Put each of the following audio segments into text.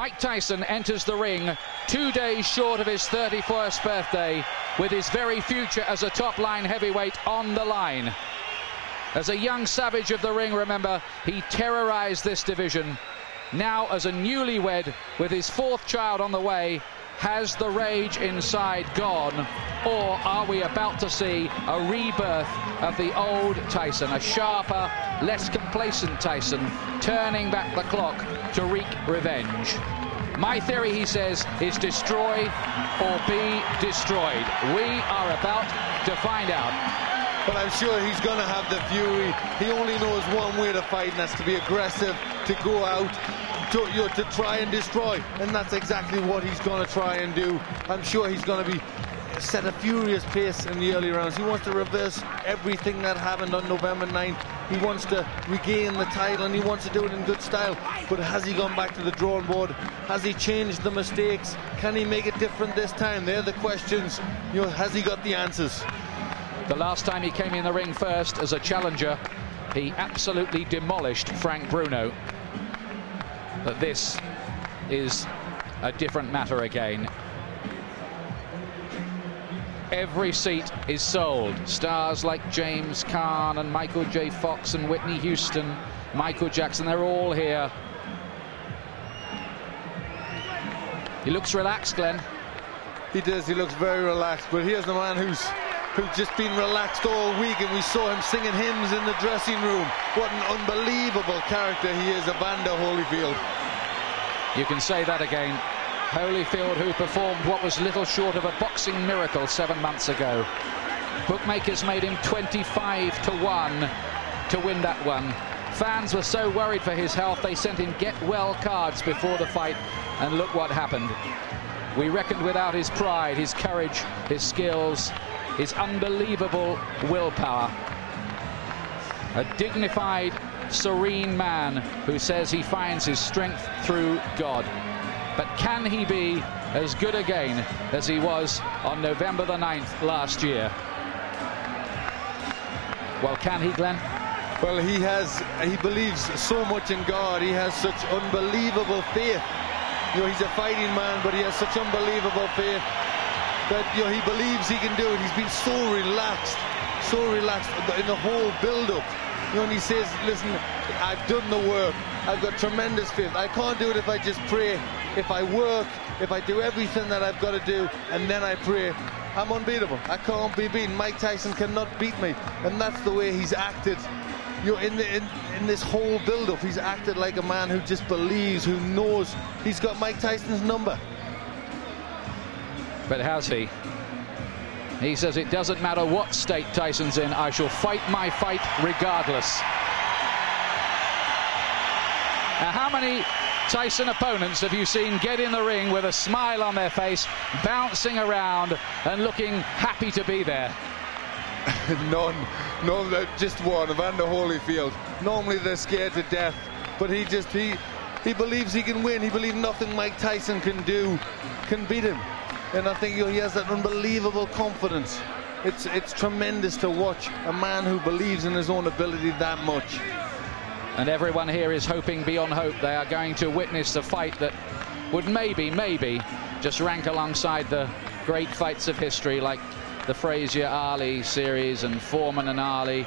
Mike Tyson enters the ring 2 days short of his 31st birthday, with his very future as a top-line heavyweight on the line. As a young savage of the ring, remember, he terrorized this division. Now, as a newlywed with his 4th child on the way, has the rage inside gone, or are we about to see a rebirth of the old Tyson, a sharper, less complacent Tyson, turning back the clock to wreak revenge? My theory, he says, is destroy or be destroyed. We are about to find out. But I'm sure he's going to have the fury. He only knows one way to fight, and that's to be aggressive, to go out, to try and destroy. And that's exactly what he's going to try and do. I'm sure he's going to be set a furious pace in the early rounds. He wants to reverse everything that happened on November 9th. He wants to regain the title, and he wants to do it in good style. But has he gone back to the drawing board? Has he changed the mistakes? Can he make it different this time? They're the questions. You know, has he got the answers? The last time he came in the ring first as a challenger, he absolutely demolished Frank Bruno. But this is a different matter again. Every seat is sold. Stars like James Caan and Michael J. Fox and Whitney Houston, Michael Jackson, they're all here. He looks relaxed, Glenn. He does, he looks very relaxed. But here's the man who's just been relaxed all week, and we saw him singing hymns in the dressing room. What an unbelievable character he is, Evander Holyfield. You can say that again. Holyfield, who performed what was little short of a boxing miracle 7 months ago. Bookmakers made him 25-1 to win that one. Fans were so worried for his health, they sent him get-well cards before the fight, and look what happened. We reckoned without his pride, his courage, his skills, his unbelievable willpower. A dignified, serene man who says he finds his strength through God. But can he be as good again as he was on November the 9th last year? Well, can he, Glenn? Well, he believes so much in God. He has such unbelievable faith. You know, he's a fighting man, but he has such unbelievable faith that, you know, he believes he can do it. He's been so relaxed in the whole build-up. You know, and he says, listen, I've done the work. I've got tremendous faith. I can't do it if I just pray. If I work, if I do everything that I've got to do, and then I pray, I'm unbeatable. I can't be beaten. Mike Tyson cannot beat me. And that's the way he's acted. You know, in this whole build-up, he's acted like a man who just believes, who knows he's got Mike Tyson's number. But has he? He says it doesn't matter what state Tyson's in, I shall fight my fight regardless. Now, how many Tyson opponents have you seen get in the ring with a smile on their face, bouncing around and looking happy to be there? None, just one, Evander Holyfield. Normally they're scared to death, but he believes he can win. He believes nothing Mike Tyson can do can beat him. And I think, you know, he has that unbelievable confidence. It's tremendous to watch a man who believes in his own ability that much. And everyone here is hoping beyond hope. They are going to witness a fight that would maybe just rank alongside the great fights of history, like the Frazier-Ali series and Foreman and Ali.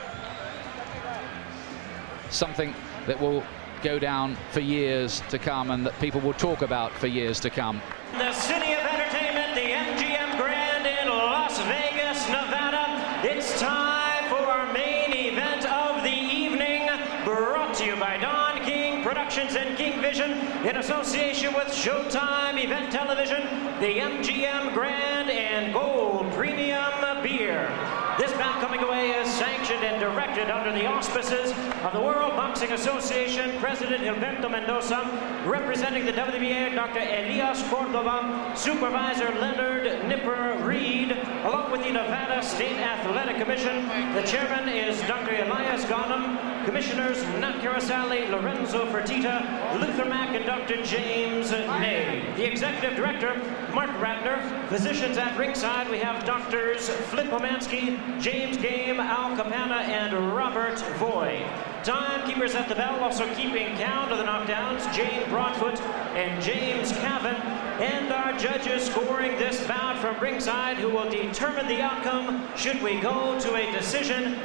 Something that will go down for years to come, and that people will talk about for years to come. The city of entertainment, the MGM Grand in Las Vegas, Nevada. It's time for our main event of the evening, brought to you by Don King Productions and King Vision in association with Showtime Event Television, the MGM Grand and Gold Premium Beer. This bout coming away is sanctioned and directed under the auspices of the World Boxing Association, President Gilberto Mendoza, representing the WBA, Dr. Elias Cordova, Supervisor Leonard Nipper Reed, along with the Nevada State Athletic Commission. The chairman is Dr. Elias Ghanem, commissioners Nat Carasali, Lorenzo Fertitta, Luther Mack, and Dr. James Ney. The executive director, Mark Ratner. Physicians at ringside, we have Doctors Flip Pomansky, James Game, Al Capana, and Robert Voy. Timekeepers at the bell, also keeping count of the knockdowns, Jane Broadfoot and James Cavan. And our judges scoring this bout from ringside, who will determine the outcome should we go to a decision: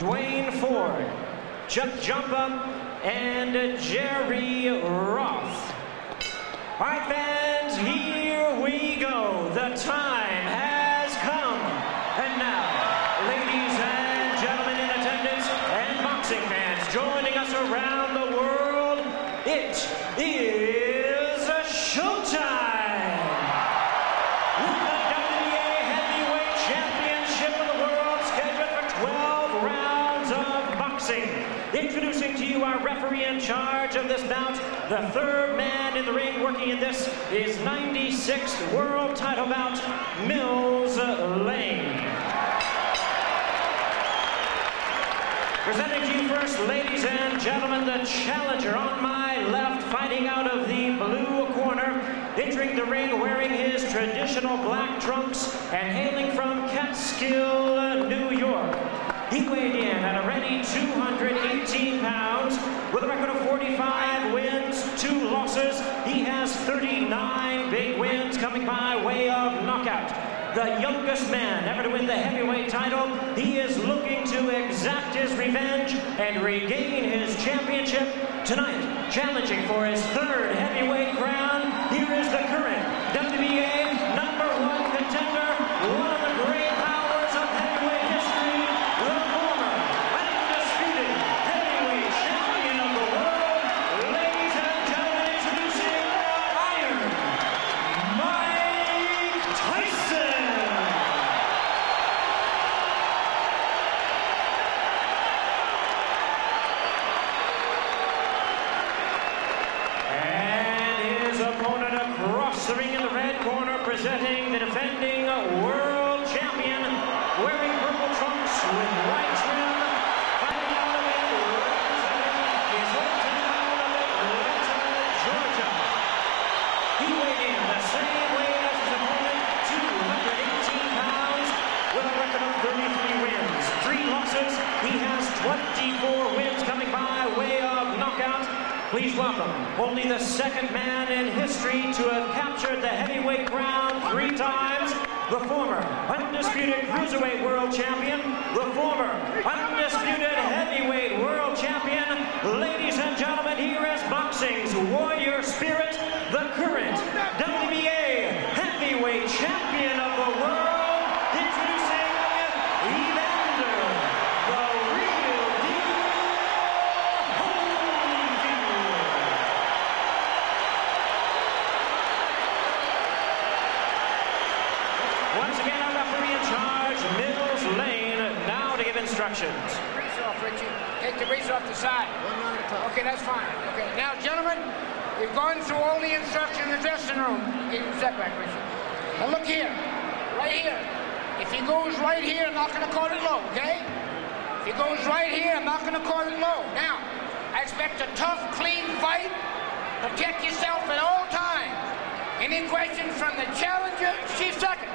Dwayne Ford, Chuck Jumpa, and Jerry Roth. All right, fans, here we go. The time has come. And now, ladies and gentlemen in attendance and boxing fans joining us around the world, it is showtime. With the WBA Heavyweight Championship of the world scheduled for 12 rounds of boxing. Introducing to you our referee in charge of this bout, the third man in the ring working in this is 96th world title bout, Mills Lane. Presenting to you first, ladies and gentlemen, the challenger on my left, fighting out of the blue corner, entering the ring wearing his traditional black trunks and hailing from Catskill, New York. He weighed in at a ready 218 pounds with a record of 45 wins, 2 losses. He has 39 big wins coming by way of knockout. The youngest man ever to win the heavyweight title. He is looking to exact his revenge and regain his championship tonight. Challenging for his third heavyweight crown, here is the current WBA #1 contender, one of the great powers of heavyweight history, the former undisputed heavyweight champion of the world. Ladies and gentlemen, introducing Iron Mike Tyson. Opponent across the ring in the red corner, presenting the defending world champion, wearing purple trunks with white trim, fighting out of it, representing his hometown of Atlanta, Georgia. He weighed in the same weight as his opponent, 218 pounds, with a record of 33 wins, 3 losses. He has 24 wins coming by way of knockout. Please welcome only the second man in history to have captured the heavyweight crown 3 times, the former undisputed cruiserweight world champion, the former undisputed heavyweight world champion. Ladies and gentlemen, here is boxing's warrior spirit, the current WBA heavyweight champion of the world, introducing Evander, the real deal, Holyfield. Once again, our referee in charge, Mills Lane, now to give instructions. Grease off, Richie. Take the grease off the side. Okay, that's fine. Okay, now, gentlemen, we've gone through all the instructions in the dressing room. Step back, Richie. Now, look here. Right here. If he goes right here, I'm not going to call it low, okay? If he goes right here, I'm not going to call it low. Now, I expect a tough, clean fight. Protect yourself at all times. Any questions from the challenger, chief second.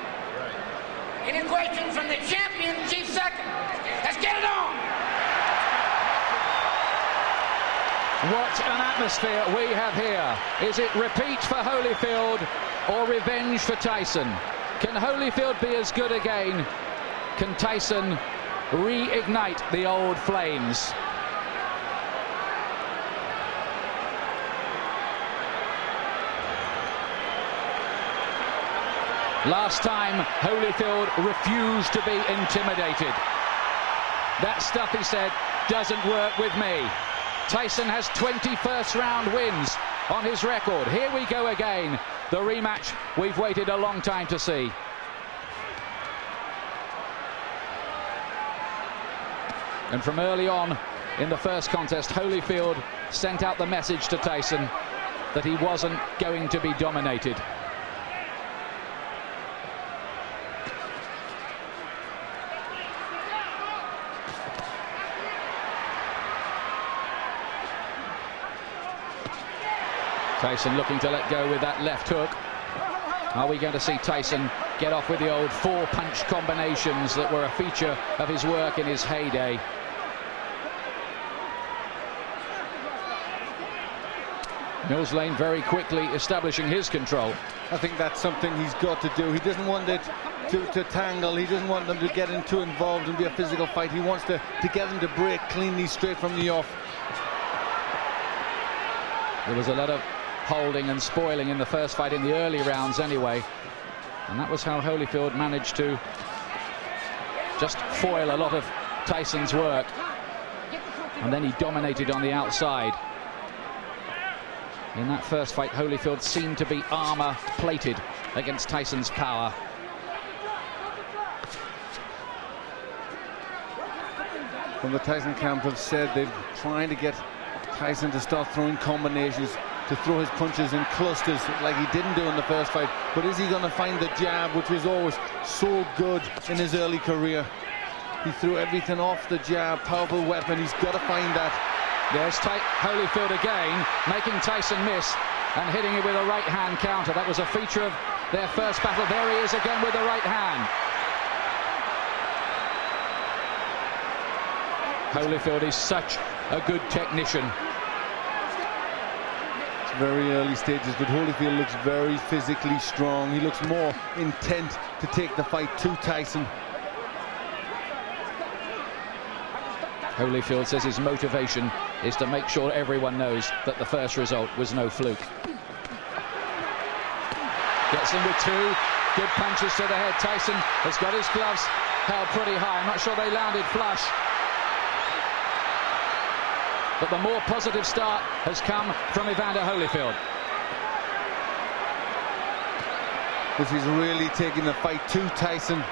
Any questions from the champion, chief second. Let's get it on. What an atmosphere we have here. Is it repeat for Holyfield or revenge for Tyson? Can Holyfield be as good again? Can Tyson reignite the old flames? Last time, Holyfield refused to be intimidated. That stuff, he said, doesn't work with me. Tyson has 20 first-round wins on his record. Here we go again. The rematch we've waited a long time to see. And from early on in the first contest, Holyfield sent out the message to Tyson that he wasn't going to be dominated. Tyson looking to let go with that left hook. Are we going to see Tyson get off with the old 4-punch combinations that were a feature of his work in his heyday? Mills Lane very quickly establishing his control. I think that's something he's got to do. He doesn't want it to tangle. He doesn't want them to get too involved and be a physical fight. He wants to get them to break cleanly straight from the off. There was a lot of holding and spoiling in the first fight in the early rounds anyway. And that was how Holyfield managed to just foil a lot of Tyson's work. And then he dominated on the outside. In that first fight, Holyfield seemed to be armor-plated against Tyson's power. From the Tyson camp have said they're trying to get Tyson to start throwing combinations, to throw his punches in clusters like he didn't do in the first fight. But is he going to find the jab, which was always so good in his early career? He threw everything off the jab, powerful weapon. He's got to find that. There's Holyfield again, making Tyson miss and hitting it with a right-hand counter. That was a feature of their first battle. There he is again with the right hand. Holyfield is such a good technician. It's very early stages, but Holyfield looks very physically strong. He looks more intent to take the fight to Tyson. Holyfield says his motivation is to make sure everyone knows that the first result was no fluke. Gets in with two good punches to the head. Tyson has got his gloves held pretty high. I'm not sure they landed flush. But the more positive start has come from Evander Holyfield. This is really taking the fight to Tyson.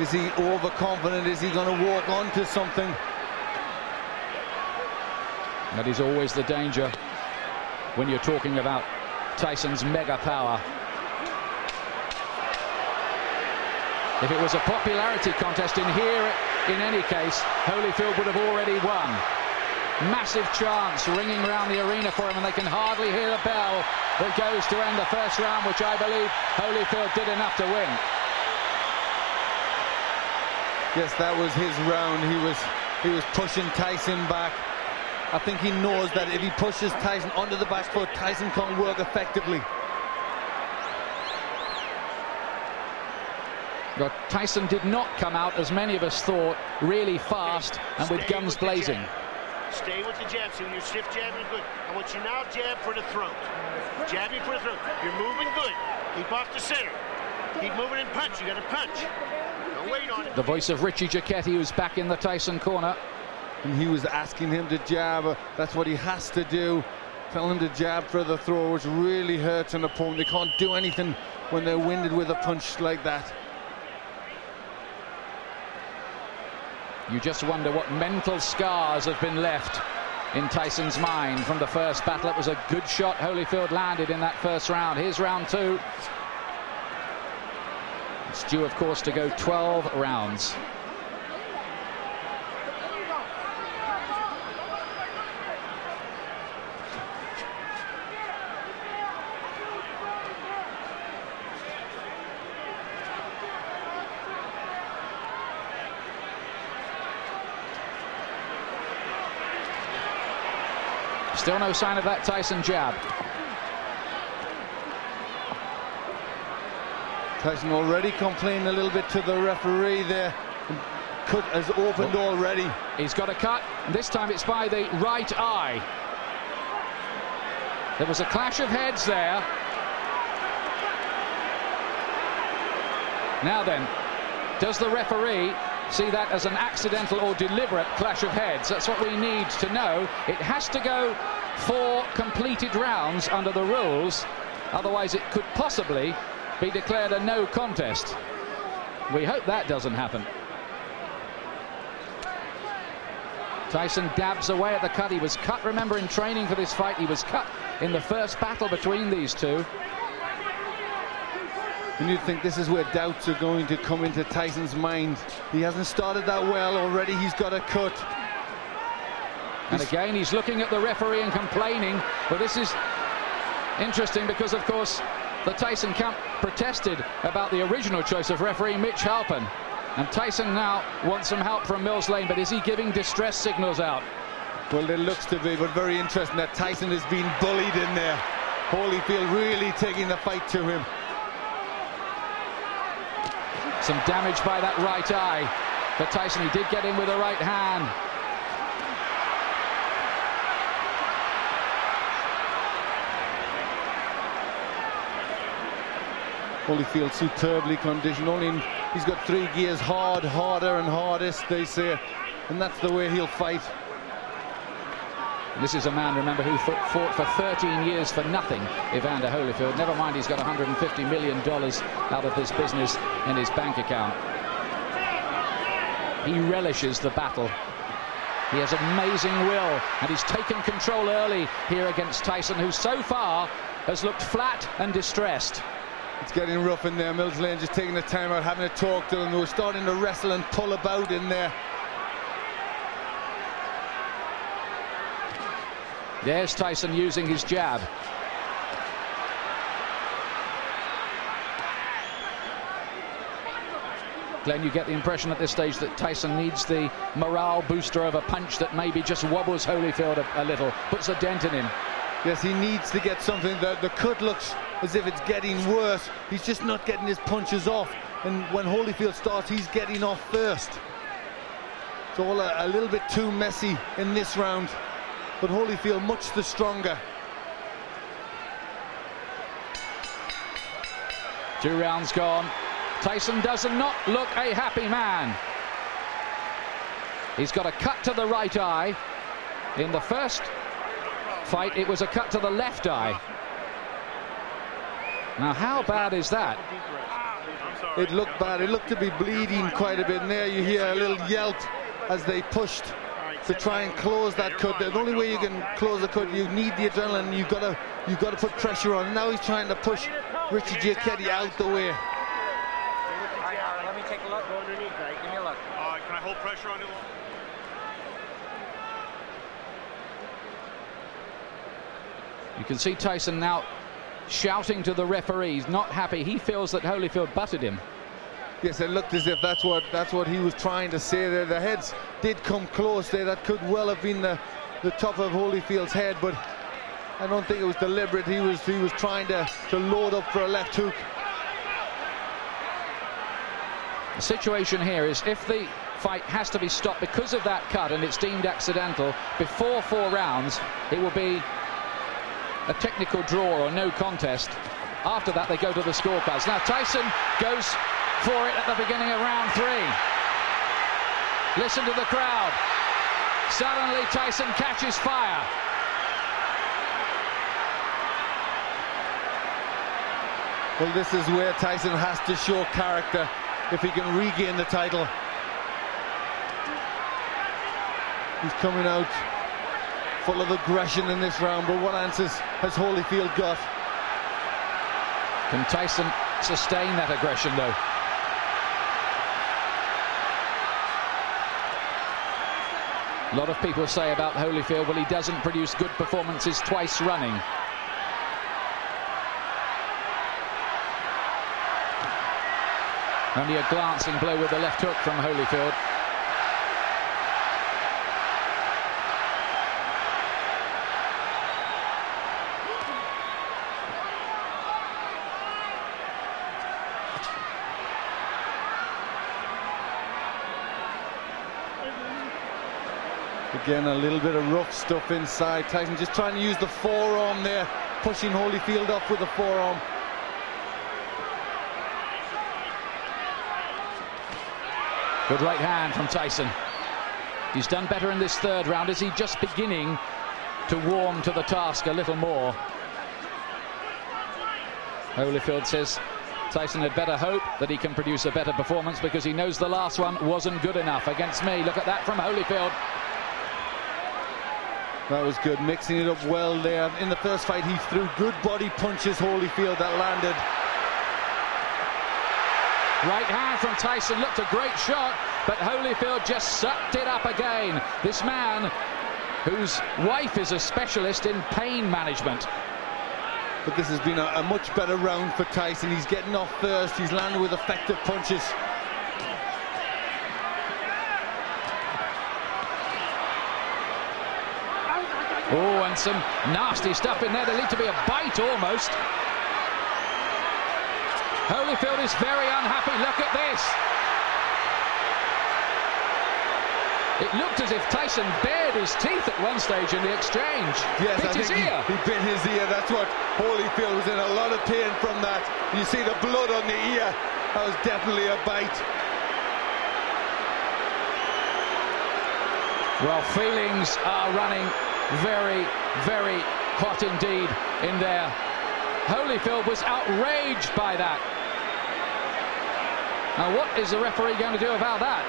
Is he overconfident? Is he going to walk onto something? That is always the danger when you're talking about Tyson's mega power. If it was a popularity contest in here, in any case, Holyfield would have already won. Massive chants ringing around the arena for him, and they can hardly hear the bell that goes to end the first round, which I believe Holyfield did enough to win. Yes, that was his round. He was pushing Tyson back. I think he knows that if he pushes Tyson onto the back foot, Tyson can't work effectively. But Tyson did not come out, as many of us thought, really fast and with guns blazing. Stay with the jab, so when you shift jabbing good. I want you now jab for the throat. Jabbing for the throat. You're moving good. Keep off the center. Keep moving and punch. You got to punch. Don't wait on it. The voice of Richie Giacchetti, who's back in the Tyson corner. And he was asking him to jab. That's what he has to do. Tell him to jab for the throw, which really hurts an opponent. They can't do anything when they're winded with a punch like that. You just wonder what mental scars have been left in Tyson's mind from the first battle. It was a good shot Holyfield landed in that first round. Here's round two. It's due, of course, to go 12 rounds. Still no sign of that Tyson jab. Tyson already complaining a little bit to the referee there. Cut has opened already. He's got a cut. This time it's by the right eye. There was a clash of heads there. Now then, does the referee see that as an accidental or deliberate clash of heads? That's what we need to know. It has to go 4 completed rounds under the rules. Otherwise, it could possibly be declared a no contest. We hope that doesn't happen. Tyson dabs away at the cut. He was cut, remember, in training for this fight. He was cut in the first battle between these two. And you'd think this is where doubts are going to come into Tyson's mind. He hasn't started that well. Already he's got a cut. And again, he's looking at the referee and complaining. But this is interesting because, of course, the Tyson camp protested about the original choice of referee Mitch Halpin. And Tyson now wants some help from Mills Lane, but is he giving distress signals out? Well, it looks to be, but very interesting that Tyson is being bullied in there. Holyfield really taking the fight to him. Some damage by that right eye for Tyson. He did get in with a right hand. Holyfield superbly conditioned. He's got 3 gears: hard, harder, and hardest, they say, and that's the way he'll fight. This is a man, remember, who fought for 13 years for nothing, Evander Holyfield. Never mind, he's got $150 million out of this business in his bank account. He relishes the battle. He has amazing will, and he's taken control early here against Tyson, who so far has looked flat and distressed. It's getting rough in there. Mills Lane just taking the time out, having a talk to him. They were starting to wrestle and pull about in there. There's Tyson using his jab. Glenn, you get the impression at this stage that Tyson needs the morale booster of a punch that maybe just wobbles Holyfield a little, puts a dent in him. Yes, he needs to get something. The cut looks as if it's getting worse. He's just not getting his punches off. And when Holyfield starts, he's getting off first. It's all a little bit too messy in this round. But Holyfield much the stronger. 2 rounds gone. Tyson does not look a happy man. He's got a cut to the right eye. In the first fight, it was a cut to the left eye. Now, how bad is that? It looked bad. It looked to be bleeding quite a bit. And there you hear a little yelp as they pushed to try and close that cut. The only way you can close the cut, you need the adrenaline. You've got to put pressure on. Now he's trying to push Richie Giacchetti out the way. Let me take a look. Go underneath, right? Give me a look. Can I hold pressure on it? You can see Tyson now shouting to the referees, not happy. He feels that Holyfield butted him. Yes, it looked as if that's what he was trying to say there. The heads did come close there. That could well have been the top of Holyfield's head, but I don't think it was deliberate. He was trying to load up for a left hook. The situation here is if the fight has to be stopped because of that cut and it's deemed accidental before 4 rounds, it will be a technical draw or no contest. After that, they go to the scorecards. Now, Tyson goes for it at the beginning of round 3. Listen to the crowd. Suddenly, Tyson catches fire. Well, this is where Tyson has to show character if he can regain the title. He's coming out full of aggression in this round, but what answers has Holyfield got? Can Tyson sustain that aggression, though? A lot of people say about Holyfield, well, he doesn't produce good performances twice running. Only a glancing blow with the left hook from Holyfield. Again, a little bit of rough stuff inside. Tyson just trying to use the forearm there, pushing Holyfield off with the forearm. Good right hand from Tyson. He's done better in this 3rd round. Is he just beginning to warm to the task a little more? Holyfield says Tyson had better hope that he can produce a better performance because he knows the last one wasn't good enough against me. Look at that from Holyfield. That was good, mixing it up well there. In the first fight, he threw good body punches, Holyfield, that landed. Right hand from Tyson, looked a great shot, but Holyfield just sucked it up again. This man, whose wife is a specialist in pain management. But this has been a much better round for Tyson. He's getting off first, he's landed with effective punches. Oh, and some nasty stuff in there. There needs to be a bite almost. Holyfield is very unhappy. Look at this. It looked as if Tyson bared his teeth at one stage in the exchange. Yes, bit I his think ear. he bit his ear. That's what Holyfield was in a lot of pain from that. You see the blood on the ear. That was definitely a bite. Well, feelings are running very, very hot indeed in there. Holyfield was outraged by that. Now, what is the referee going to do about that?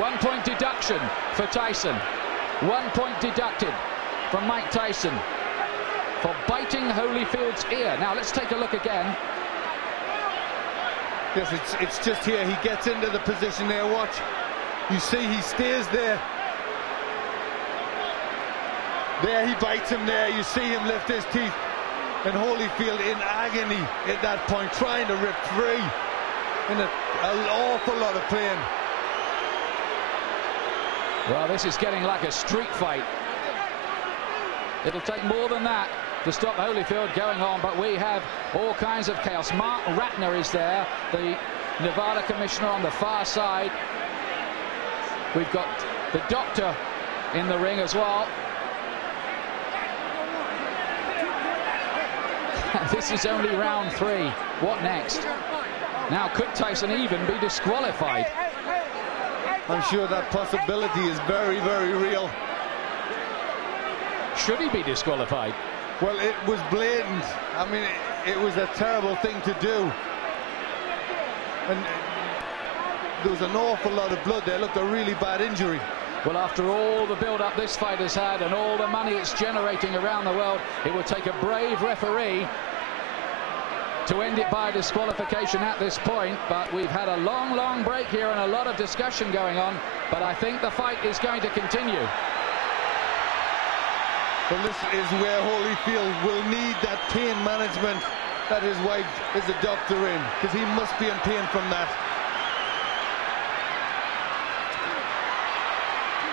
1 point deduction for Tyson. 1 point deducted from Mike Tyson for biting Holyfield's ear. Now, let's take a look again. Yes, it's just here. He gets into the position there. Watch. You see he stays there. There he bites him there. You see him lift his teeth. And Holyfield in agony at that point, trying to rip free. In an awful lot of pain. Well, this is getting like a street fight. It'll take more than that to stop Holyfield going on, but we have all kinds of chaos. Mark Ratner is there, the Nevada commissioner on the far side. We've got the doctor in the ring as well. This is only round 3. What next? Now, could Tyson even be disqualified? I'm sure that possibility is very, very real. Should he be disqualified? Well, it was blatant. I mean, it was a terrible thing to do. And there was an awful lot of blood there. Looked a really bad injury. Well, after all the build-up this fight has had and all the money it's generating around the world, it would take a brave referee to end it by disqualification at this point. But we've had a long, long break here and a lot of discussion going on. But I think the fight is going to continue. Well, this is where Holyfield will need that pain management that his wife is a doctor in, because he must be in pain from that.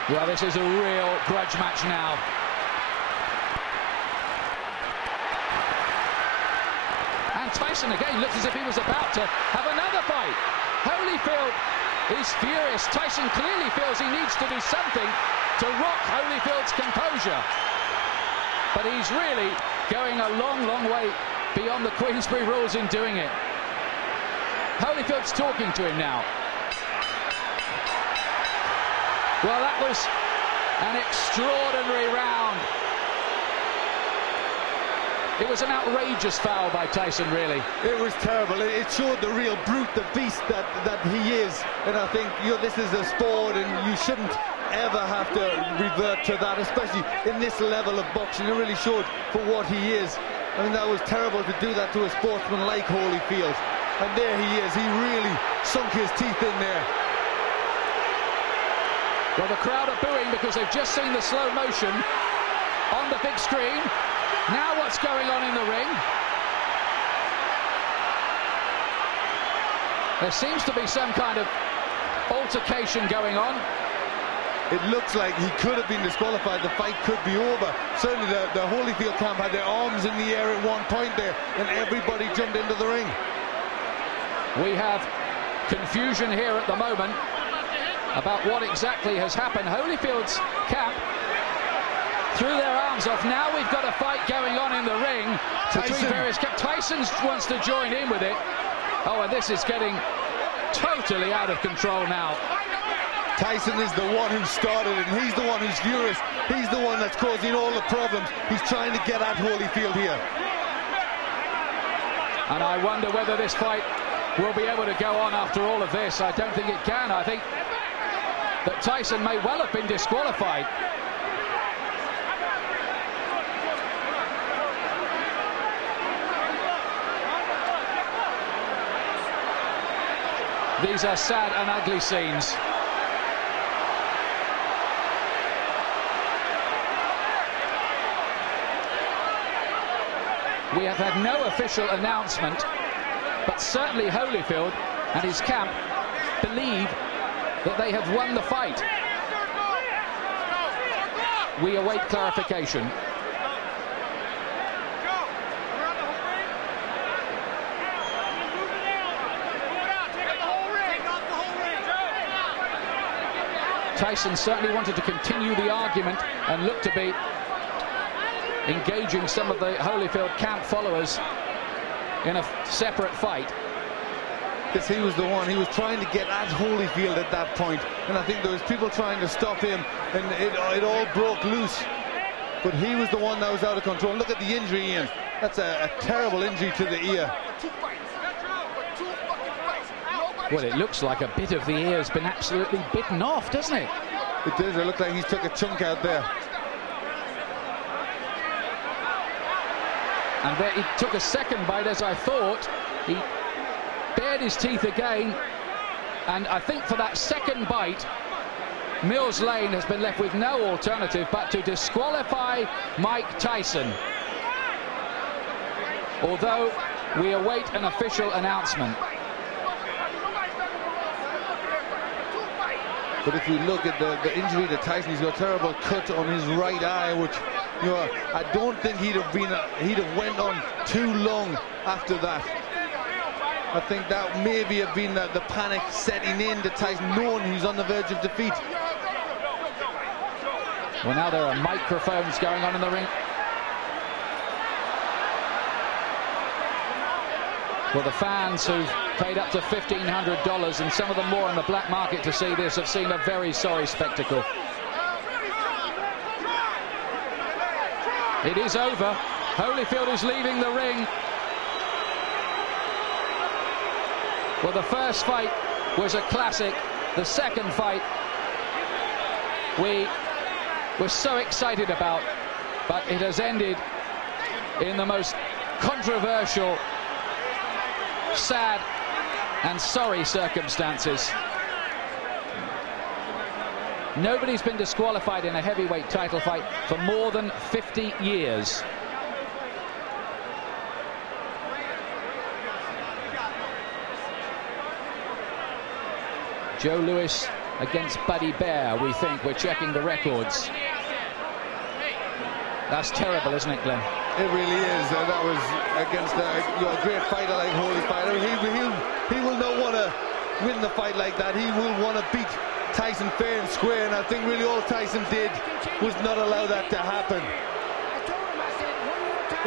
Well, this is a real grudge match now. And Tyson again looks as if he was about to have another fight. Holyfield is furious. Tyson clearly feels he needs to do something to rock Holyfield's composure. But he's really going a long, long way beyond the Queensberry rules in doing it. Holyfield's talking to him now. Well, that was an extraordinary round. It was an outrageous foul by Tyson, really. It was terrible. It showed the real brute, the beast that he is. And I think, this is a sport and you shouldn't ever have to revert to that, especially in this level of boxing. It really showed for what he is. I mean, that was terrible to do that to a sportsman like Holyfield. And there he is. He really sunk his teeth in there. Well, the crowd are booing because they've just seen the slow motion on the big screen. Now what's going on in the ring? There seems to be some kind of altercation going on. It looks like he could have been disqualified. The fight could be over. Certainly the Holyfield camp had their arms in the air at one point there, and everybody jumped into the ring. We have confusion here at the moment about what exactly has happened. Holyfield's camp threw their arms off. Now we've got a fight going on in the ring between various camps. Tyson wants to join in with it. Oh, and this is getting totally out of control now. Tyson is the one who started it, and he's the one who's furious. He's the one that's causing all the problems. He's trying to get at Holyfield here. And I wonder whether this fight will be able to go on after all of this. I don't think it can. I think that Tyson may well have been disqualified. These are sad and ugly scenes. We have had no official announcement, but certainly Holyfield and his camp believe that they have won the fight. we await clarification. Tyson certainly wanted to continue the argument and looked to be engaging some of the Holyfield camp followers in a separate fight. Because he was the one, he was trying to get at Holyfield at that point, and I think there was people trying to stop him, and it all broke loose. But he was the one that was out of control. Look at the injury, Ian. That's a terrible injury to the ear. Well, it looks like a bit of the ear has been absolutely bitten off, doesn't it? It does. It looked like he took a chunk out there. And there he took a second bite, as I thought. He bared his teeth again, and I think for that second bite, Mills Lane has been left with no alternative but to disqualify Mike Tyson. Although we await an official announcement. But if you look at the injury to Tyson, he's got a terrible cut on his right eye, which, you know, I don't think he'd have went on too long after that. I think that maybe have been the panic setting in to Tyson, knowing he's on the verge of defeat. Well, now there are microphones going on in the ring. Well, the fans who've paid up to $1,500 and some of them more on the black market to see this have seen a very sorry spectacle. It is over. Holyfield is leaving the ring. Well, the first fight was a classic. The second fight we were so excited about, but it has ended in the most controversial, sad and sorry circumstances. Nobody's been disqualified in a heavyweight title fight for more than 50 years. Joe Louis against Buddy Bear, we think. We're checking the records. That's terrible, isn't it, Glenn? It really is. That was against a great fighter like Holyfield. He will not want to win the fight like that. He will want to beat Tyson fair and square, and I think really all Tyson did was not allow that to happen.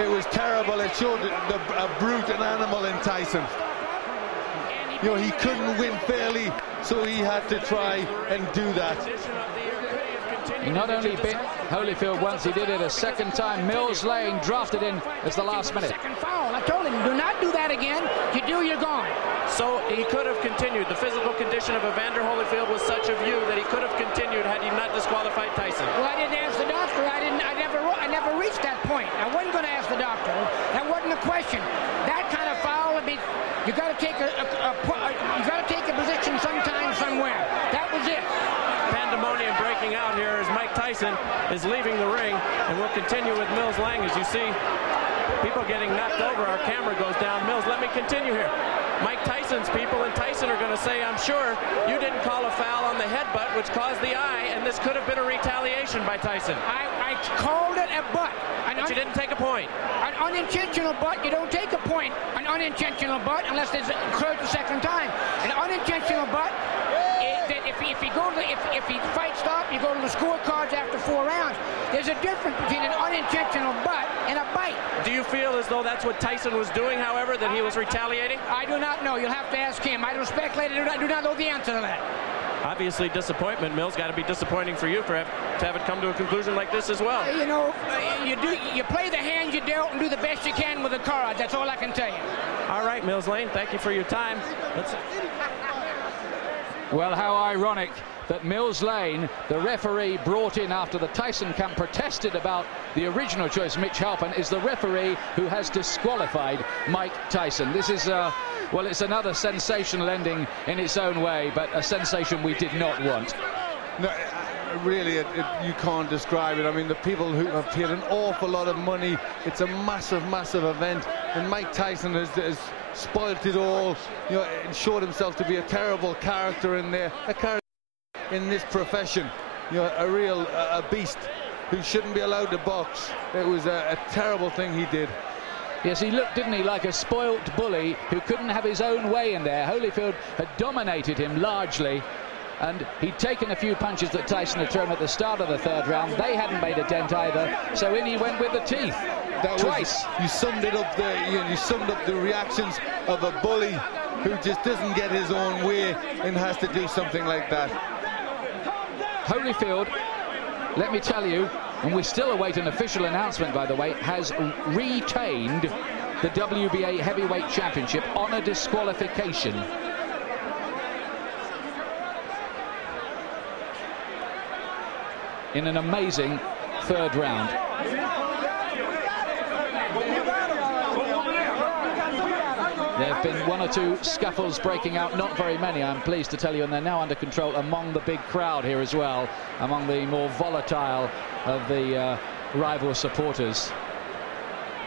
It was terrible. It showed a brute, an animal in Tyson. You know, he couldn't win fairly, so he had to try and do that. He not only bit Holyfield once, he did it a second time. Mills Lane drafted in as the last minute. Second foul. I told him, do not do that again. You do, you're gone. So he could have continued. The physical condition of Evander Holyfield was such a view that he could have continued had he not disqualified Tyson. Well, I didn't ask the doctor. I never reached that point. I wasn't going to ask the doctor. That wasn't a question. That kind of foul would be. You got to take a position sometime, somewhere. That was it. Pandemonium breaking out here as Mike Tyson is leaving the ring, and we'll continue with Mills Lang. As you see people getting knocked over, our camera goes down. Mills, let me continue here. Mike Tyson's people and Tyson are going to say, I'm sure you didn't call a foul on the headbutt, which caused the eye, and this could have been a retaliation by Tyson. I called it a butt. But you didn't take a point. An unintentional butt, you don't take a point. An unintentional butt, unless it's occurred the second time. An unintentional butt, if he fight stop, you go to the scorecards after 4 rounds. There's a difference between an unintentional butt and a bite. Do you feel as though that's what Tyson was doing, however, that he was retaliating? I do not know. You'll have to ask him. I don't speculate. I do not know the answer to that. Obviously, disappointment, Mills. Got to be disappointing for you to have it come to a conclusion like this as well. You know, you play the hand you dealt and do the best you can with the cards. That's all I can tell you. All right, Mills Lane, thank you for your time. Well, how ironic that Mills Lane, the referee brought in after the Tyson camp protested about the original choice, Mitch Halpin, is the referee who has disqualified Mike Tyson. This is, well, it's another sensational ending in its own way, but a sensation we did not want. No, really, you can't describe it. I mean, the people who have paid an awful lot of money, it's a massive, massive event, and Mike Tyson has spoilt it all, you know, and showed himself to be a terrible character in there, a character in this profession, you know, a real beast. who shouldn't be allowed to box. It was a terrible thing he did. Yes, he looked, didn't he, like a spoilt bully who couldn't have his own way in there. Holyfield had dominated him largely, and he'd taken a few punches that Tyson had thrown at the start of the third round. They hadn't made a dent either, so in he went with the teeth. Twice. You summed it up there. You summed up the reactions of a bully who just doesn't get his own way and has to do something like that. Holyfield, let me tell you, and we still await an official announcement, by the way, has retained the WBA Heavyweight Championship on a disqualification. In an amazing third round. There have been one or two scuffles breaking out, not very many, I'm pleased to tell you, and they're now under control among the big crowd here as well, among the more volatile of the rival supporters.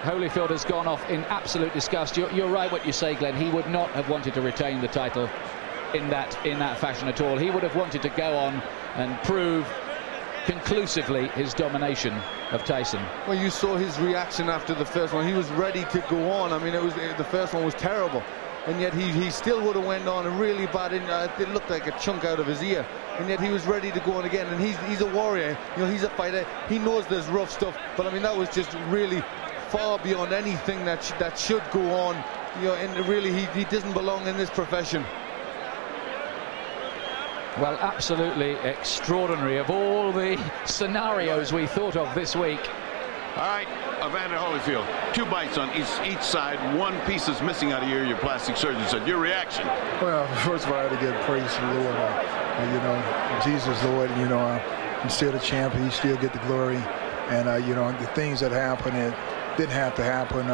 Holyfield has gone off in absolute disgust. You're right what you say, Glenn. He would not have wanted to retain the title in that fashion at all. He would have wanted to go on and prove conclusively his domination of Tyson. Well, you saw his reaction after the first one. He was ready to go on. I mean, the first one was terrible, and yet he still would have went on, and really bad. It looked like a chunk out of his ear, and yet he was ready to go on again. And he's a warrior. You know, he's a fighter. He knows there's rough stuff, but I mean, that was just really far beyond anything that should go on. You know, and really, he doesn't belong in this profession. Well, absolutely extraordinary. Of all the scenarios we thought of this week. All right, Evander Holyfield, 2 bites on each side. 1 piece is missing out of your plastic surgeon said. Your reaction? Well, first of all, I had to give praise to the Lord. You know, Jesus, Lord, you know, I'm still the champion. He still get the glory. And, you know, the things that happened, it didn't have to happen.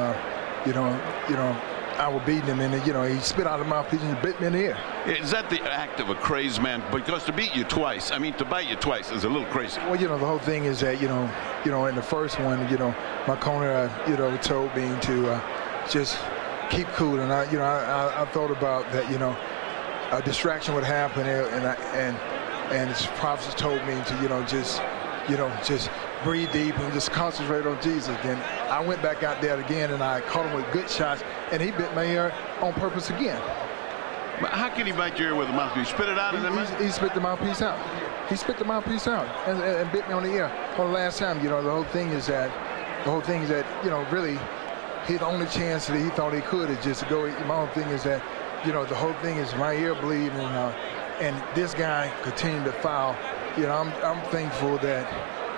You know, I was beating him, and you know, he spit out of my mouthpiece and bit me in the ear. Is that the act of a crazed man? Because to beat you twice, I mean, to bite you twice is a little crazy. Well, you know, the whole thing is that, you know, in the first one, you know, my corner, you know, told me to just keep cool, and I thought about that, you know, a distraction would happen, and his prophets told me to, you know, just breathe deep and just concentrate on Jesus. Then I went back out there again, and I caught him with good shots, and he bit my ear on purpose again. But how can he bite your ear with a mouthpiece? Spit it out? He spit the mouthpiece out. He spit the mouthpiece out and bit me on the ear. On the last time, you know, the whole thing is that, you know, really, his only chance that he thought he could is just to go. My whole thing is that, you know, the whole thing is my ear bleeding, and this guy continued to foul. You know, I'm thankful that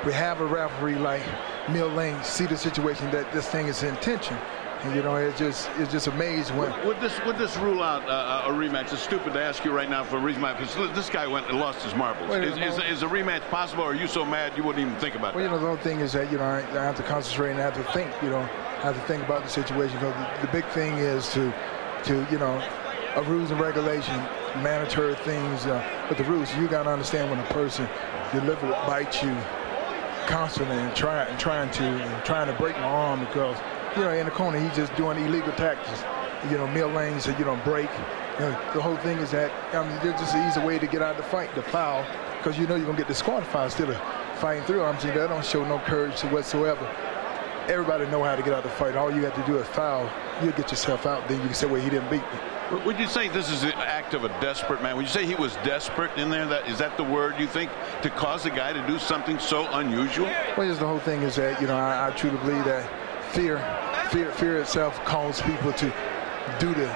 we have a referee like Mill Lane see the situation that this thing is intention. And, you know, it's just amazing when. Would this rule out a rematch? It's stupid to ask you right now for a rematch. This guy went and lost his marbles. Is a rematch possible, or are you so mad you wouldn't even think about it? Well, you know, the whole thing is that, you know, I have to concentrate and I have to think, you know, I have to think about the situation. Because the big thing is to you know, rules and regulation, mandatory things. But the rules, you got to understand when a person deliberately bites you constantly and trying to break my arm, because, you know, in the corner he's just doing illegal tactics. You know, Mill Lane said, you don't break. You know, the whole thing is that, I mean, there's just an easy way to get out of the fight, the foul, because you know you're gonna get disqualified instead of fighting through. I'm saying that don't show no courage whatsoever. Everybody know how to get out of the fight. All you have to do is foul. You'll get yourself out. Then you can say, well, he didn't beat me. Would you say this is an act of a desperate man? Would you say he was desperate in there? Is that the word you think, to cause a guy to do something so unusual? Well, just the whole thing is that, you know, I truly believe that fear itself causes people to do the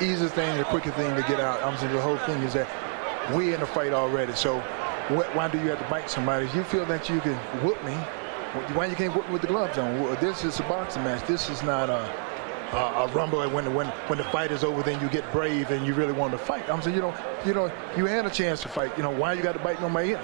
easiest thing, the quickest thing to get out. I'm saying the whole thing is that we're in a fight already. So why do you have to bite somebody? If you feel that you can whoop me, why you can't whoop me with the gloves on? This is a boxing match. This is not a rumble. And when the fight is over, then you get brave and you really want to fight. I'm saying, you had a chance to fight. You know, why you got to bite on my ear?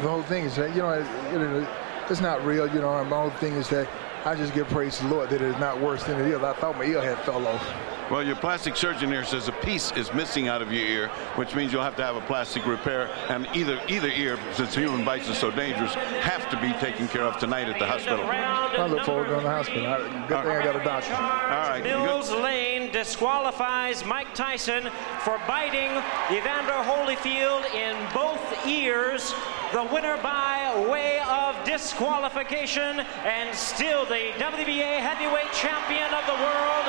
The whole thing is that, you know, it's not real. You know, my whole thing is that I just give praise to the Lord that it's not worse than it is. I thought my ear had fell off. Well, your plastic surgeon here says a piece is missing out of your ear, which means you'll have to have a plastic repair, and either ear, since human bites are so dangerous, have to be taken care of tonight at the hospital. I look forward to going to the hospital. Good thing I got a doctor. All right. Mills Lane disqualifies Mike Tyson for biting Evander Holyfield in both ears the winner by way of disqualification, and still the WBA heavyweight champion of the world,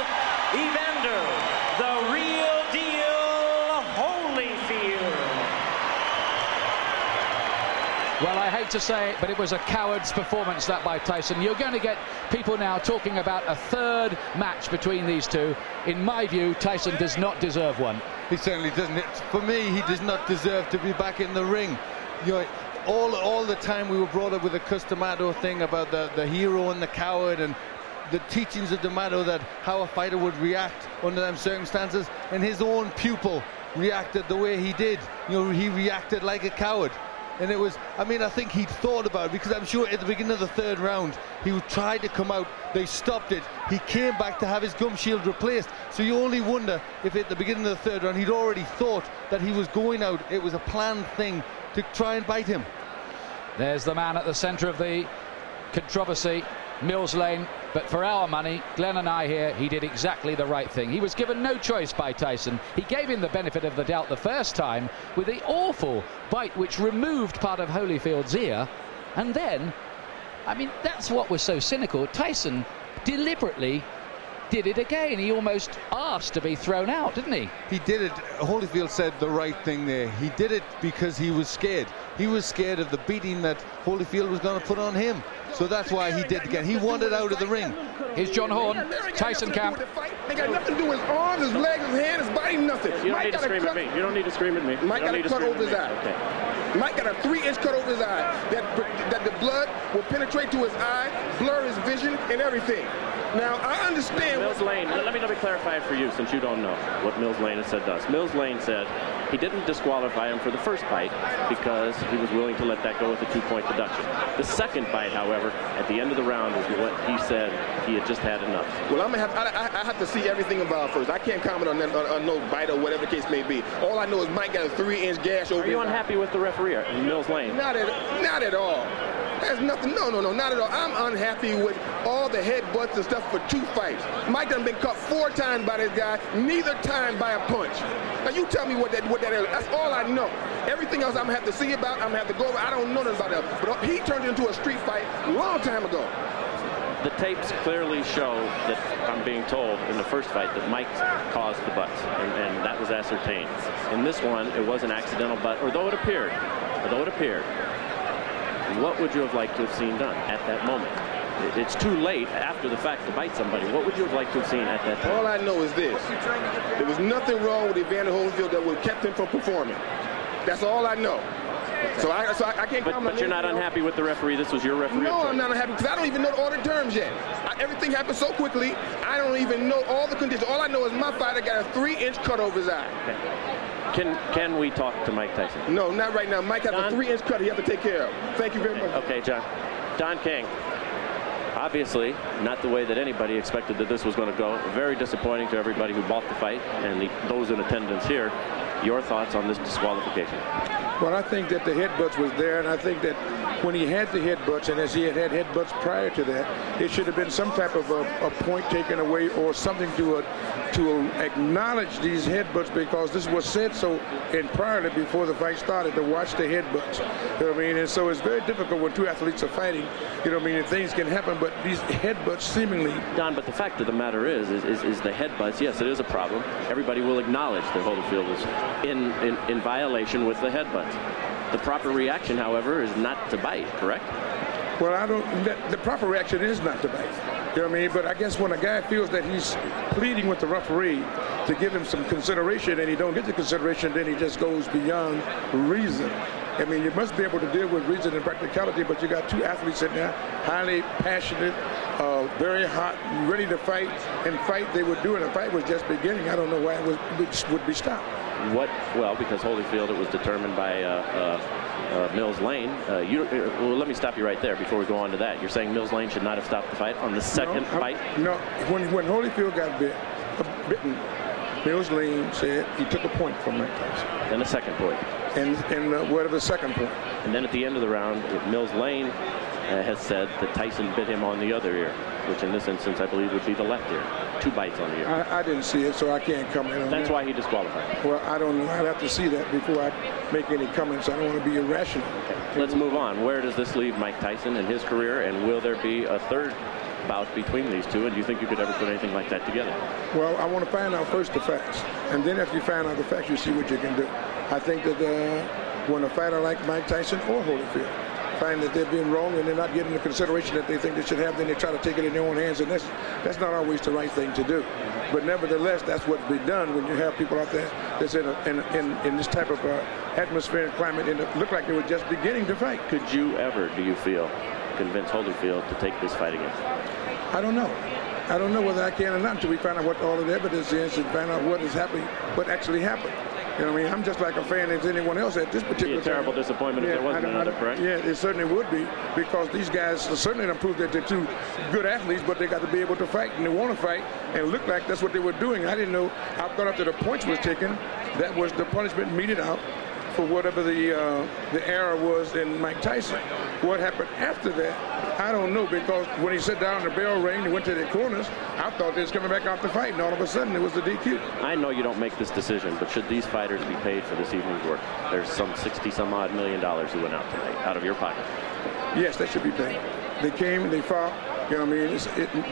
Evander, the real deal, Holyfield. Well, I hate to say it, but it was a coward's performance, that by Tyson. You're going to get people now talking about a third match between these two. In my view, Tyson does not deserve one. He certainly doesn't. For me, he does not deserve to be back in the ring. You know, all the time we were brought up with a Customato thing about the hero and the coward, and the teachings of D'Amato that how a fighter would react under them circumstances, and his own pupil reacted the way he did. You know, he reacted like a coward. And it was, I mean, I think he'd thought about it, because I'm sure at the beginning of the third round, he tried to come out, they stopped it. He came back to have his gum shield replaced. So you only wonder if at the beginning of the third round, he'd already thought that he was going out. It was a planned thing to try and bite him. There's the man at the center of the controversy, Mills Lane. But for our money, Glenn and I here, he did exactly the right thing. He was given no choice by Tyson. He gave him the benefit of the doubt the first time with the awful bite which removed part of Holyfield's ear. And then, I mean, that's what was so cynical. Tyson deliberately did it again. He almost asked to be thrown out, didn't he? He did it. Holyfield said the right thing there. He did it because he was scared. He was scared of the beating that Holyfield was going to put on him. So that's why he did it again. He wanted out of the ring. Here's John Horn, Tyson camp. Ain't got nothing to do with his arms, his legs, his hand, his body, nothing. You don't need to scream at me. You don't need to scream at me. Mike got a cut over his eye. Okay. Mike got a 3-inch cut over his eye. That the blood will penetrate to his eye, blur his vision, and everything. Now, I understand. Mills Lane, let me clarify it for you, since you don't know what Mills Lane has said to us. Mills Lane said he didn't disqualify him for the first fight because he was willing to let that go with a 2-point deduction. The second fight, however, at the end of the round is what he said he had just had enough. Well, I have to see everything about it first. I can't comment on that, on no bite or whatever the case may be. All I know is Mike got a 3-inch gash over his eye. Are you unhappy with the referee, Mills Lane? Not at all. There's nothing, no, not at all. I'm unhappy with all the headbutts and stuff for 2 fights. Mike done been cut 4 times by this guy, neither time by a punch. Now you tell me what that is. That's all I know. Everything else I'm gonna have to see about, I'm gonna have to go over. I don't know nothing about that. But he turned it into a street fight a long time ago. The tapes clearly show that, I'm being told, in the first fight that Mike caused the butts, and that was ascertained. In this one, it was an accidental butt, although it appeared. What would you have liked to have seen done at that moment? It's too late after the fact to bite somebody. What would you have liked to have seen at that time? All I know is this. There was nothing wrong with Evander Holyfield that would have kept him from performing. That's all I know. So I can't comment. But you're not unhappy with the referee? This was your referee? No, I'm not unhappy because I don't even know all the terms yet. Everything happened so quickly, I don't even know all the conditions. All I know is my fighter got a 3-inch cut over his eye. Okay. Can we talk to Mike Tyson? No, not right now. Mike has a 3-inch cut he has to take care of. Thank you very much. Okay, John. Don King. Obviously, not the way that anybody expected that this was going to go. Very disappointing to everybody who bought the fight and those in attendance here. Your thoughts on this disqualification? Well, I think that the headbutts was there, and I think that when he had the headbutts, and as he had headbutts prior to that, it should have been some type of a point taken away or something to acknowledge these headbutts, because this was said so prior to before the fight started, to watch the headbutts. You know what I mean? And so it's very difficult when 2 athletes are fighting. You know what I mean? And things can happen, but these headbutts seemingly. Don, but the fact of the matter is the headbutts. Yes, it is a problem. Everybody will acknowledge that Holyfield is in violation with the headbutts. The proper reaction, however, is not to bite, correct? Well, the proper reaction is not to bite. You know what I mean? But I guess when a guy feels that he's pleading with the referee to give him some consideration and he don't get the consideration, then he just goes beyond reason. I mean, you must be able to deal with reason and practicality, but you got 2 athletes in there, highly passionate, very hot, ready to fight, and they were doing. The fight was just beginning. I don't know why it would be stopped. Well, because Holyfield, it was determined by Mills Lane. Well, let me stop you right there before we go on to that. You're saying Mills Lane should not have stopped the fight on the second fight? No, when Holyfield got bitten, Mills Lane said he took a point from Mike Tyson. Then a second point. And what of the second point? And then at the end of the round, Mills Lane has said that Tyson bit him on the other ear. which in this instance I believe would be the left ear. 2 bites on the ear. I didn't see it, so I can't comment on that. That's why he disqualified. Well, I don't know. I'd have to see that before I make any comments. I don't want to be irrational. Okay. Let's move on. Where does this leave Mike Tyson in his career, and will there be a third bout between these two, and do you think you could ever put anything like that together? Well, I want to find out first the facts, and then after you find out the facts, you see what you can do. I think that when a fighter like Mike Tyson or Holyfield find that they're being wrong and they're not getting the consideration that they think they should have, then they try to take it in their own hands, and that's not always the right thing to do. But nevertheless, that's what's been done when you have people out there that's in this type of atmosphere and climate, and it looked like they were just beginning to fight. Could you ever, do you feel, convince Holyfield to take this fight against him? I don't know. I don't know whether I can or not until we find out what all of the evidence is and find out what is happening, what actually happened. You know what I mean? I'm just like a fan as anyone else at this particular time. Terrible disappointment if there wasn't another, correct? Yeah, it certainly would be, because these guys certainly don't prove that they're two good athletes, but they got to be able to fight, and they want to fight, and it looked like that's what they were doing. I didn't know. I thought after the points was taken, that was the punishment meted out for whatever the error was in Mike Tyson. What happened after that, I don't know, because when he sat down, the bell rang, he went to the corners, I thought they was coming back out to fight, and all of a sudden it was the DQ. I know you don't make this decision, but should these fighters be paid for this evening's work? There's some $60-some-odd million who went out tonight, out of your pocket. Yes, they should be paid. They came, they fought, you know what I mean?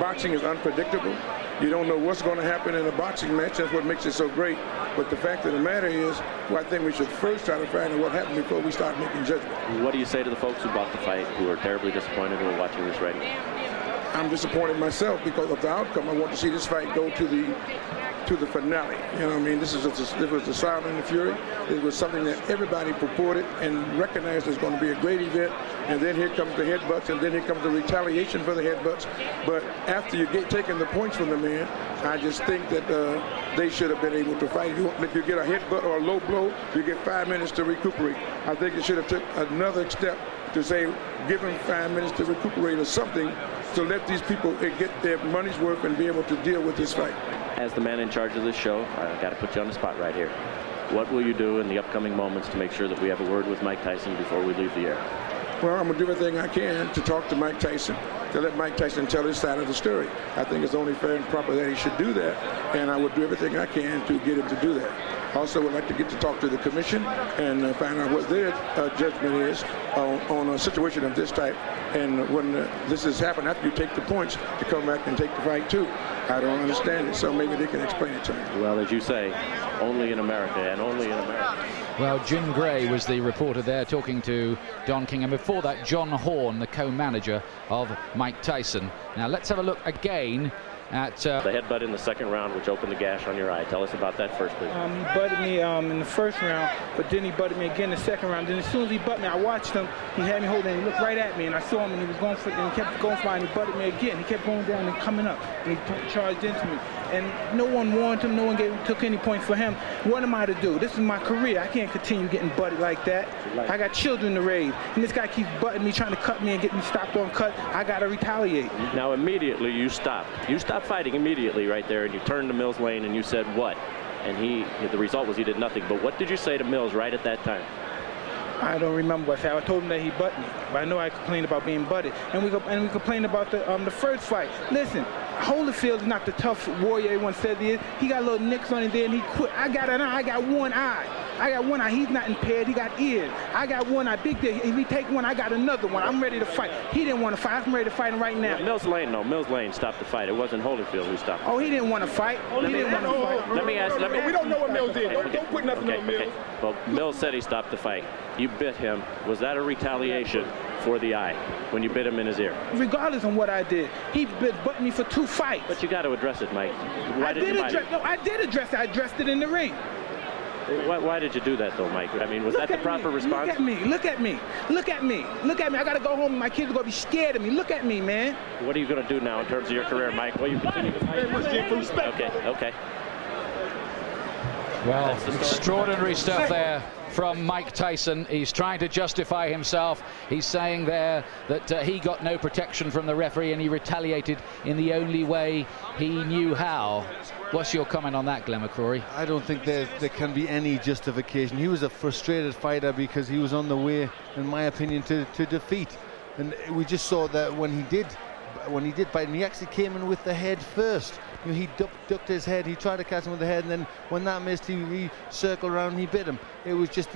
Boxing is unpredictable. You don't know what's going to happen in a boxing match. That's what makes it so great. But the fact of the matter is, well, I think we should first try to find out what happened before we start making judgment. What do you say to the folks who bought the fight, who are terribly disappointed, who are watching this right now? I'm disappointed myself because of the outcome. I want to see this fight go to the finale. You know what I mean? This was the Sound and the Fury. It was something that everybody purported and recognized as going to be a great event. And then here comes the headbutts, and then here comes the retaliation for the headbutts. But after you get taking the points from the man, I just think that they should have been able to fight. If you get a headbutt or a low blow, you get 5 minutes to recuperate. I think it should have took another step to say, give them 5 minutes to recuperate or something, to let these people get their money's worth and be able to deal with this fight. As the man in charge of this show, I've got to put you on the spot right here. What will you do in the upcoming moments to make sure that we have a word with Mike Tyson before we leave the air? Well, I'm going to do everything I can to talk to Mike Tyson, to let Mike Tyson tell his side of the story. I think it's only fair and proper that he should do that, and I would do everything I can to get him to do that. Also, would like to get to talk to the commission and find out what their judgment is on a situation of this type. And when this has happened, after you take the points, to come back and take the fight too. I don't understand it, so maybe they can explain it to me. Well, as you say, only in America, and only in America. Well, Jim Gray was the reporter there talking to Don King, and before that, John Horn, the co-manager of Mike Tyson. Now, let's have a look again at the headbutt in the second round, which opened the gash on your eye. Tell us about that first, please. He butted me in the first round, but then he butted me again in the second round. Then as soon as he butted me, I watched him. He had me holding, and he looked right at me, and I saw him, and he was going for, and he kept going for it, and he butted me again. He kept going down and coming up, and he charged into me. And no one warned him. No one took any points for him. What am I to do? This is my career. I can't continue getting butted like that. I got children to raise, and this guy keeps butting me, trying to cut me and get me stopped on cut. I got to retaliate. Now, immediately you stopped. You stopped fighting immediately right there, and you turned to Mills Lane, and you said what? And the result was he did nothing. But what did you say to Mills right at that time? I don't remember what I said. I told him that he butted me, but I know I complained about being butted, and we complained about the first fight. Listen, Holyfield is not the tough warrior everyone says he is. He got little nicks on his there, and he quit. I got an eye. I got one eye. I got one eye. He's not impaired. He got ears. I got one eye. Big deal. If he take one, I got another one. I'm ready to fight. He didn't want to fight. I'm ready to fight him right now. Mills Lane, no. Mills Lane stopped the fight. It wasn't Holyfield who stopped it. Oh, he didn't want to fight. He didn't want to fight. Let me ask. We don't know what Mills did. Don't put nothing on Mills. Well, Mills said he stopped the fight. You bit him. Was that a retaliation for the eye when you bit him in his ear? Regardless of what I did, he butted me for 2 fights. But you got to address it, Mike. I did address it. I addressed it in the ring. Why did you do that, though, Mike? I mean, was that the proper response? Look at me. Look at me. Look at me. Look at me. I got to go home, and my kids are going to be scared of me. Look at me, man. What are you going to do now in terms of your career, Mike? Well, you continue to fight. Okay. Well, extraordinary stuff there from Mike Tyson. He's trying to justify himself. He's saying there that he got no protection from the referee and he retaliated in the only way he knew how. What's your comment on that, Glenn McCrory? I don't think there can be any justification. He was a frustrated fighter because he was on the way, in my opinion, to defeat. And we just saw that when he did when he did bite him, he actually came in with the head first. You know, he ducked his head, he tried to catch him with the head, and then when that missed, he circled around and he bit him. It was just